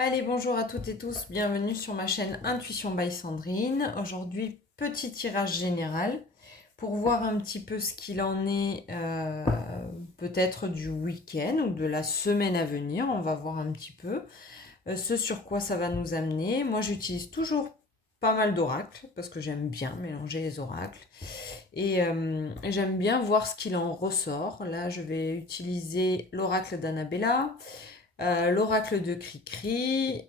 Allez, bonjour à toutes et tous, bienvenue sur ma chaîne Intuition by Sandrine. Aujourd'hui, petit tirage général pour voir un petit peu ce qu'il en est peut-être du week-end ou de la semaine à venir. On va voir un petit peu ce sur quoi ça va nous amener. Moi, j'utilise toujours pas mal d'oracles parce que j'aime bien mélanger les oracles et j'aime bien voir ce qu'il en ressort. Là, je vais utiliser l'oracle d'Annabella. L'oracle de Cricri,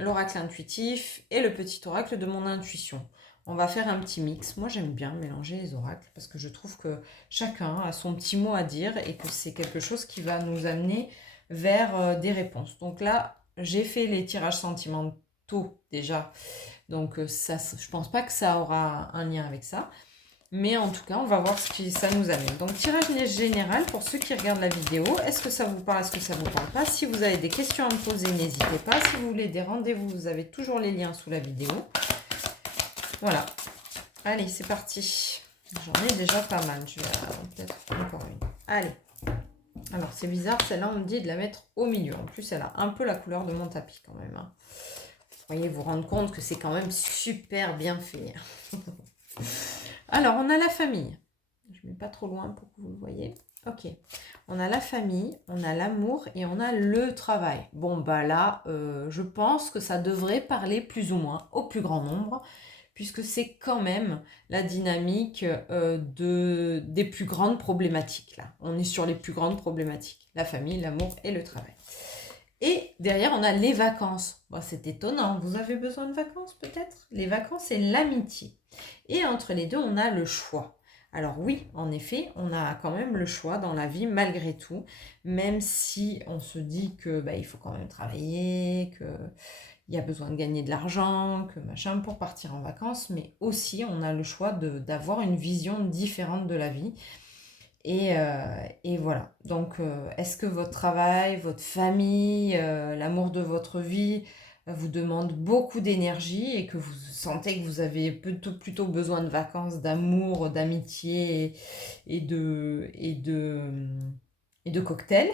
l'oracle intuitif et le petit oracle de mon intuition. On va faire un petit mix. Moi, j'aime bien mélanger les oracles parce que je trouve que chacun a son petit mot à dire et que c'est quelque chose qui va nous amener vers des réponses. Donc là, j'ai fait les tirages sentimentaux déjà. Donc ça, je pense pas que ça aura un lien avec ça. Mais en tout cas, on va voir ce que ça nous amène. Donc, tirage général pour ceux qui regardent la vidéo. Est-ce que ça vous parle, est-ce que ça vous parle pas? Si vous avez des questions à me poser, n'hésitez pas. Si vous voulez des rendez-vous, vous avez toujours les liens sous la vidéo. Voilà. Allez, c'est parti. J'en ai déjà pas mal. Je vais peut-être encore une. Allez. Alors, c'est bizarre. Celle-là, on me dit de la mettre au milieu. En plus, elle a un peu la couleur de mon tapis quand même. Hein. Vous voyez, vous rendre compte que c'est quand même super bien fait. Alors, on a la famille. Je ne mets pas trop loin pour que vous le voyez. Ok. On a la famille, on a l'amour et on a le travail. Bon, bah là, je pense que ça devrait parler plus ou moins au plus grand nombre, puisque c'est quand même la dynamique des plus grandes problématiques. Là. On est sur les plus grandes problématiques. La famille, l'amour et le travail. Et derrière, on a les vacances. Bon, c'est étonnant. Vous avez besoin de vacances peut-être? Les vacances et l'amitié. Et entre les deux, on a le choix. Alors oui, en effet, on a quand même le choix dans la vie malgré tout, même si on se dit que il faut quand même travailler, qu'il y a besoin de gagner de l'argent, que machin pour partir en vacances, mais aussi on a le choix d'avoir une vision différente de la vie. Et voilà. Donc, est-ce que votre travail, votre famille, l'amour de votre vie vous demande beaucoup d'énergie et que vous sentez que vous avez plutôt besoin de vacances, d'amour, d'amitié et de cocktails,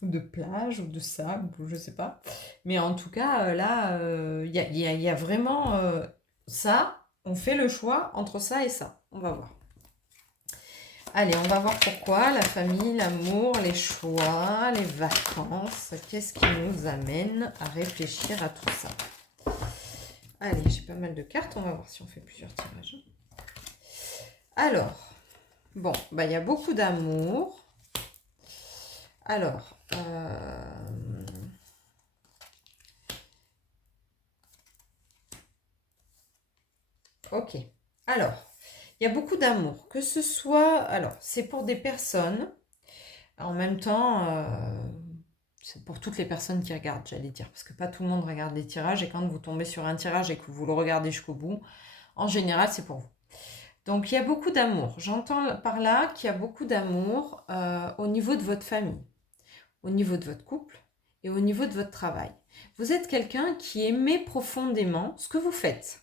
ou de plage, ou de sable, ou je sais pas. Mais en tout cas, là, il y a vraiment ça. On fait le choix entre ça et ça. On va voir. Allez, on va voir pourquoi. La famille, l'amour, les choix, les vacances. Qu'est-ce qui nous amène à réfléchir à tout ça? Allez, j'ai pas mal de cartes. On va voir si on fait plusieurs tirages. Alors, bon, il y a beaucoup d'amour. Alors, ok. Alors, il y a beaucoup d'amour. Que ce soit... Alors, c'est pour des personnes. En même temps, c'est pour toutes les personnes qui regardent, j'allais dire. Parce que pas tout le monde regarde les tirages. Et quand vous tombez sur un tirage et que vous le regardez jusqu'au bout, en général, c'est pour vous. Donc, il y a beaucoup d'amour. J'entends par là qu'il y a beaucoup d'amour au niveau de votre famille, au niveau de votre couple et au niveau de votre travail. Vous êtes quelqu'un qui aimait profondément ce que vous faites.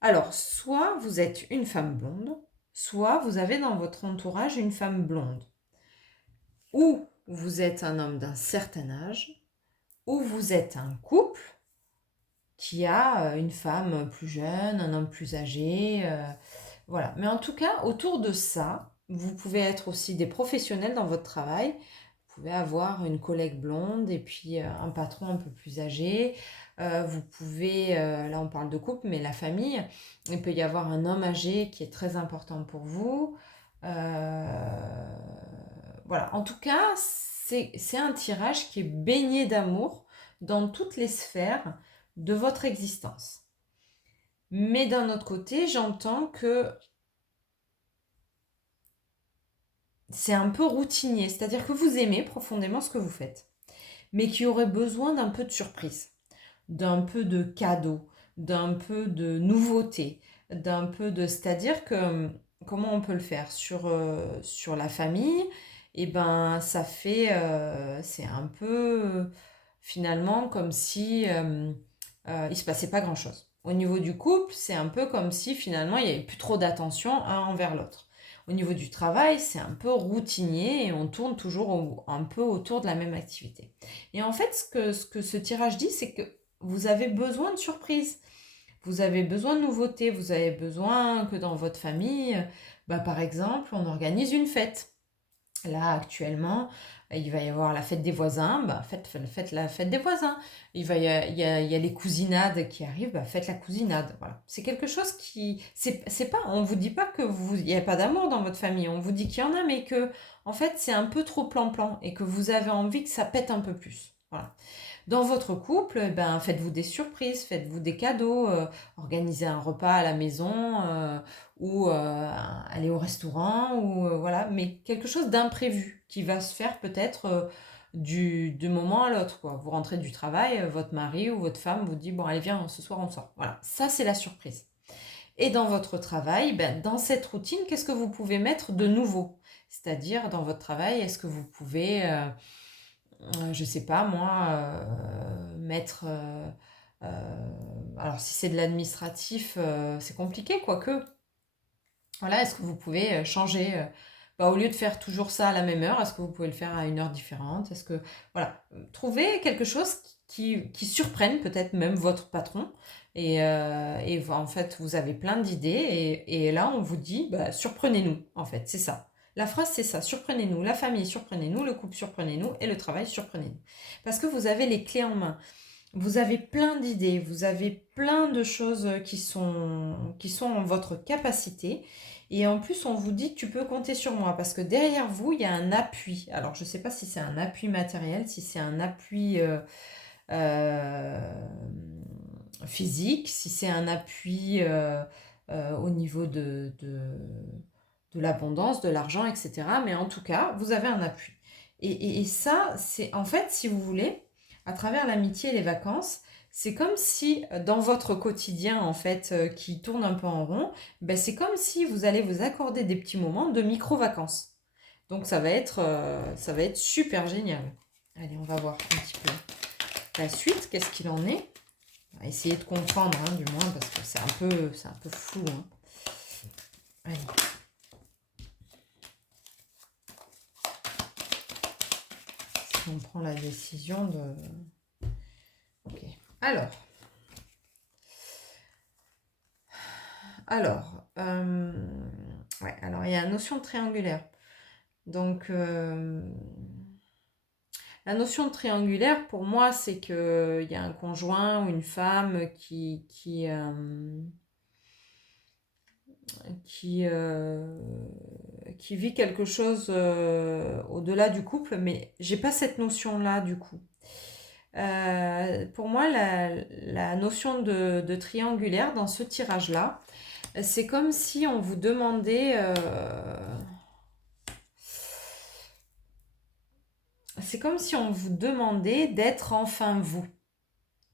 Alors, soit vous êtes une femme blonde, soit vous avez dans votre entourage une femme blonde. Ou vous êtes un homme d'un certain âge, ou vous êtes un couple qui a une femme plus jeune, un homme plus âgé. Voilà. Mais en tout cas, autour de ça, vous pouvez être aussi des professionnels dans votre travail. Vous pouvez avoir une collègue blonde et puis un patron un peu plus âgé. Vous pouvez, là on parle de couple, mais la famille, il peut y avoir un homme âgé qui est très important pour vous. Voilà, en tout cas, c'est un tirage qui est baigné d'amour dans toutes les sphères de votre existence. Mais d'un autre côté, j'entends que c'est un peu routinier, c'est-à-dire que vous aimez profondément ce que vous faites, mais qui aurait besoin d'un peu de surprise, d'un peu de cadeau, d'un peu de nouveauté, d'un peu de... C'est-à-dire que, comment on peut le faire sur la famille, et ben ça fait... c'est un peu finalement comme si il se passait pas grand-chose. Au niveau du couple, c'est un peu comme si finalement il n'y avait plus trop d'attention un envers l'autre. Au niveau du travail, c'est un peu routinier et on tourne toujours un peu autour de la même activité. Et en fait, ce que ce tirage dit, c'est que vous avez besoin de surprises. Vous avez besoin de nouveautés, vous avez besoin que dans votre famille, par exemple, on organise une fête. Là, actuellement, il va y avoir la fête des voisins, faites la fête des voisins. Il y a les cousinades qui arrivent, faites la cousinade. Voilà. C'est quelque chose qui... C'est pas, on vous dit pas que il n'y a pas d'amour dans votre famille, on vous dit qu'il y en a, mais que, en fait, c'est un peu trop plan-plan et que vous avez envie que ça pète un peu plus. Voilà. Dans votre couple, faites-vous des surprises, faites-vous des cadeaux, organisez un repas à la maison ou aller au restaurant ou voilà, mais quelque chose d'imprévu qui va se faire peut-être du moment à l'autre quoi. Vous rentrez du travail, votre mari ou votre femme vous dit bon allez viens ce soir on sort. Voilà, ça c'est la surprise. Et dans votre travail, dans cette routine, qu'est-ce que vous pouvez mettre de nouveau? C'est-à-dire dans votre travail, est-ce que vous pouvez je sais pas moi, mettre... alors si c'est de l'administratif, c'est compliqué, quoique. Voilà, est-ce que vous pouvez changer, au lieu de faire toujours ça à la même heure, est-ce que vous pouvez le faire à une heure différente? Est-ce que... Voilà, trouver quelque chose qui surprenne peut-être même votre patron. Et en fait, vous avez plein d'idées et là, on vous dit, surprenez-nous, en fait, c'est ça. La phrase, c'est ça, surprenez-nous, la famille, surprenez-nous, le couple, surprenez-nous, et le travail, surprenez-nous. Parce que vous avez les clés en main. Vous avez plein d'idées, vous avez plein de choses qui sont en votre capacité. Et en plus, on vous dit, tu peux compter sur moi, parce que derrière vous, il y a un appui. Alors, je ne sais pas si c'est un appui matériel, si c'est un appui euh, physique, si c'est un appui au niveau de l'abondance, de l'argent, etc. Mais en tout cas, vous avez un appui. Et ça, c'est en fait, si vous voulez, à travers l'amitié et les vacances, c'est comme si dans votre quotidien, en fait, qui tourne un peu en rond, c'est comme si vous allez vous accorder des petits moments de micro-vacances. Donc ça va être super génial. Allez, on va voir un petit peu la suite, qu'est-ce qu'il en est. On va essayer de comprendre, hein, du moins, parce que c'est un peu flou. Hein. Allez. Si on prend la décision de... Ok. Alors, il y a la notion de triangulaire. Donc, la notion de triangulaire, pour moi, c'est qu'il y a un conjoint ou une femme qui vit quelque chose au-delà du couple, mais j'ai pas cette notion-là du coup. Pour moi, la notion de triangulaire dans ce tirage-là, c'est comme si on vous demandait... c'est comme si on vous demandait d'être enfin vous.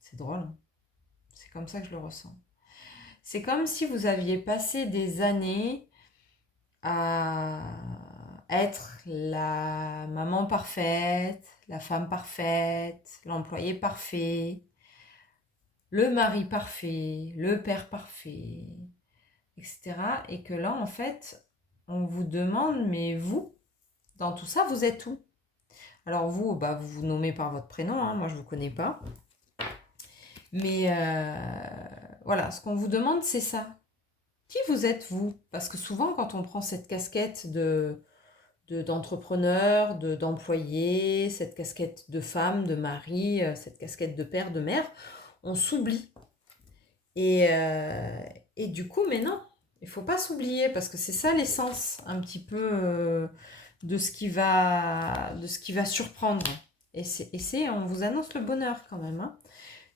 C'est drôle, hein. C'est comme ça que je le ressens. C'est comme si vous aviez passé des années à être la maman parfaite, la femme parfaite, l'employé parfait, le mari parfait, le père parfait, etc. Et que là, en fait, on vous demande, mais vous, dans tout ça, vous êtes où? Alors vous, vous vous nommez par votre prénom, hein, moi je ne vous connais pas. Mais voilà, ce qu'on vous demande, c'est ça. Qui vous êtes, vous? Parce que souvent, quand on prend cette casquette d'entrepreneur, d'employé, cette casquette de femme, de mari, cette casquette de père, de mère, on s'oublie. Et du coup, mais non, il ne faut pas s'oublier parce que c'est ça l'essence un petit peu de ce qui va surprendre. On vous annonce le bonheur quand même, hein.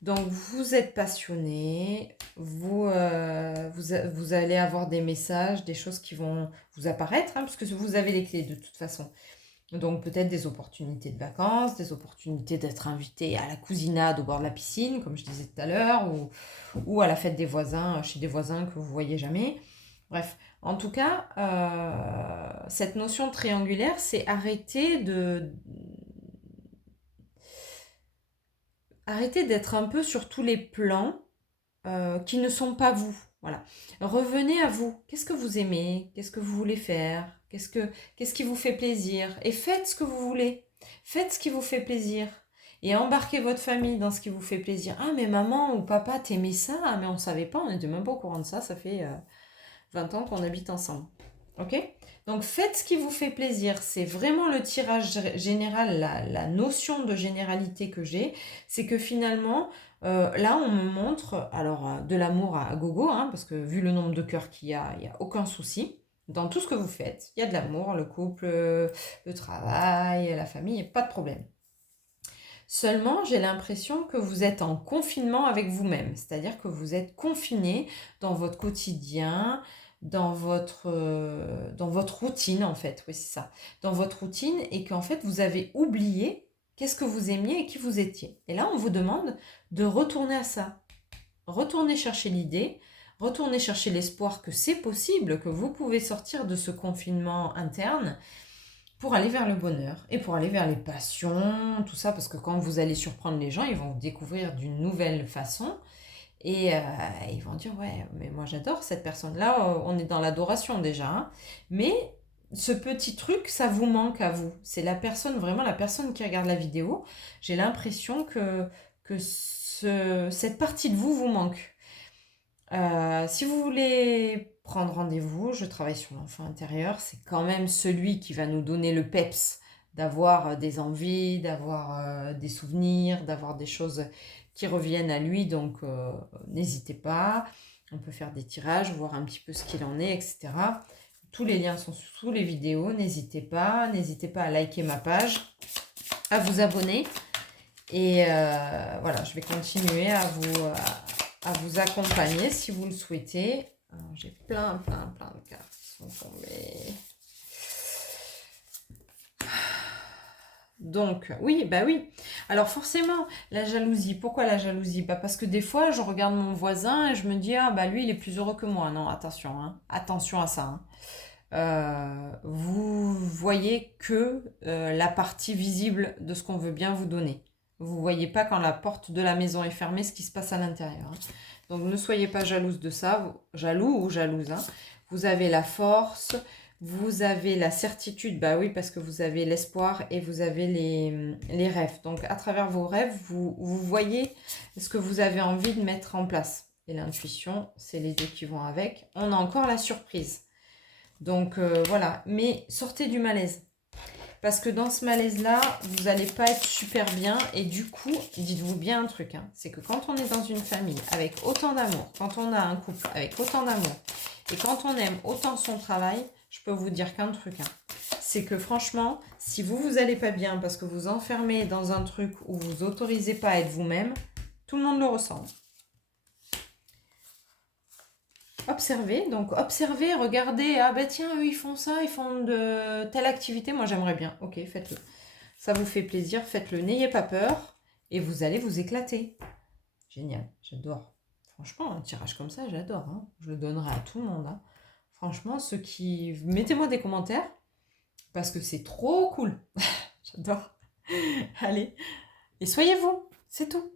Donc, vous êtes passionné, vous allez avoir des messages, des choses qui vont vous apparaître, hein, parce que vous avez les clés de toute façon. Donc, peut-être des opportunités de vacances, des opportunités d'être invité à la cousinade au bord de la piscine, comme je disais tout à l'heure, ou à la fête des voisins, chez des voisins que vous voyez jamais. Bref, en tout cas, cette notion triangulaire, c'est arrêter d'être un peu sur tous les plans qui ne sont pas vous. Voilà. Revenez à vous. Qu'est-ce que vous aimez? Qu'est-ce que vous voulez faire? Qu'est-ce qui vous fait plaisir? Et faites ce que vous voulez. Faites ce qui vous fait plaisir. Et embarquez votre famille dans ce qui vous fait plaisir. Ah, mais maman ou papa, t'aimais ça? Ah, mais on ne savait pas, on n'était même pas au courant de ça. Ça fait 20 ans qu'on habite ensemble. Ok? Donc faites ce qui vous fait plaisir. C'est vraiment le tirage général, la notion de généralité que j'ai. C'est que finalement, là, on me montre alors de l'amour à gogo, hein, parce que vu le nombre de cœurs qu'il y a, il n'y a aucun souci. Dans tout ce que vous faites, il y a de l'amour, le couple, le travail, la famille, pas de problème. Seulement, j'ai l'impression que vous êtes en confinement avec vous-même, c'est-à-dire que vous êtes confiné dans votre quotidien, dans votre routine en fait, oui c'est ça, dans votre routine et qu'en fait vous avez oublié qu'est-ce que vous aimiez et qui vous étiez. Et là, on vous demande de retourner à ça, retourner chercher l'idée, retourner chercher l'espoir que c'est possible, que vous pouvez sortir de ce confinement interne pour aller vers le bonheur et pour aller vers les passions, tout ça, parce que quand vous allez surprendre les gens, ils vont vous découvrir d'une nouvelle façon et ils vont dire ouais, mais moi j'adore cette personne-là, on est dans l'adoration déjà, hein. Mais ce petit truc, ça vous manque à vous. C'est la personne, vraiment la personne qui regarde la vidéo, j'ai l'impression que cette partie de vous vous manque. Si vous voulez prendre rendez-vous, je travaille sur l'enfant intérieur. C'est quand même celui qui va nous donner le peps d'avoir des envies, d'avoir des souvenirs, d'avoir des choses qui reviennent à lui. Donc, n'hésitez pas. On peut faire des tirages, voir un petit peu ce qu'il en est, etc. Tous les liens sont sous les vidéos. N'hésitez pas. N'hésitez pas à liker ma page, à vous abonner. Et voilà, je vais continuer à vous accompagner si vous le souhaitez. Alors, j'ai plein de cartes qui sont tombées. Donc, oui, bah oui. Alors forcément, la jalousie. Pourquoi la jalousie? Bah parce que des fois, je regarde mon voisin et je me dis, ah bah lui, il est plus heureux que moi. Non, attention, hein. Attention à ça, hein. Vous voyez que la partie visible de ce qu'on veut bien vous donner. Vous ne voyez pas quand la porte de la maison est fermée ce qui se passe à l'intérieur, hein. Donc ne soyez pas jalouse de ça, jaloux ou jalouse, hein. Vous avez la force, vous avez la certitude, bah oui, parce que vous avez l'espoir et vous avez les rêves. Donc à travers vos rêves, vous voyez ce que vous avez envie de mettre en place. Et l'intuition, c'est les deux qui vont avec. On a encore la surprise. Donc voilà, mais sortez du malaise. Parce que dans ce malaise-là, vous n'allez pas être super bien. Et du coup, dites-vous bien un truc, hein, c'est que quand on est dans une famille avec autant d'amour, quand on a un couple avec autant d'amour, et quand on aime autant son travail, je peux vous dire qu'un truc, hein, c'est que franchement, si vous allez pas bien parce que vous enfermez dans un truc où vous autorisez pas à être vous-même, tout le monde le ressent. Observez, donc observez, regardez, ah ben tiens, eux ils font ça, ils font de telle activité, moi j'aimerais bien, ok, faites-le. Ça vous fait plaisir, faites-le, n'ayez pas peur et vous allez vous éclater. Génial, j'adore. Franchement, un tirage comme ça, j'adore, hein. Je le donnerai à tout le monde, hein. Franchement, ceux qui... Mettez-moi des commentaires parce que c'est trop cool. J'adore. Allez, et soyez vous, c'est tout.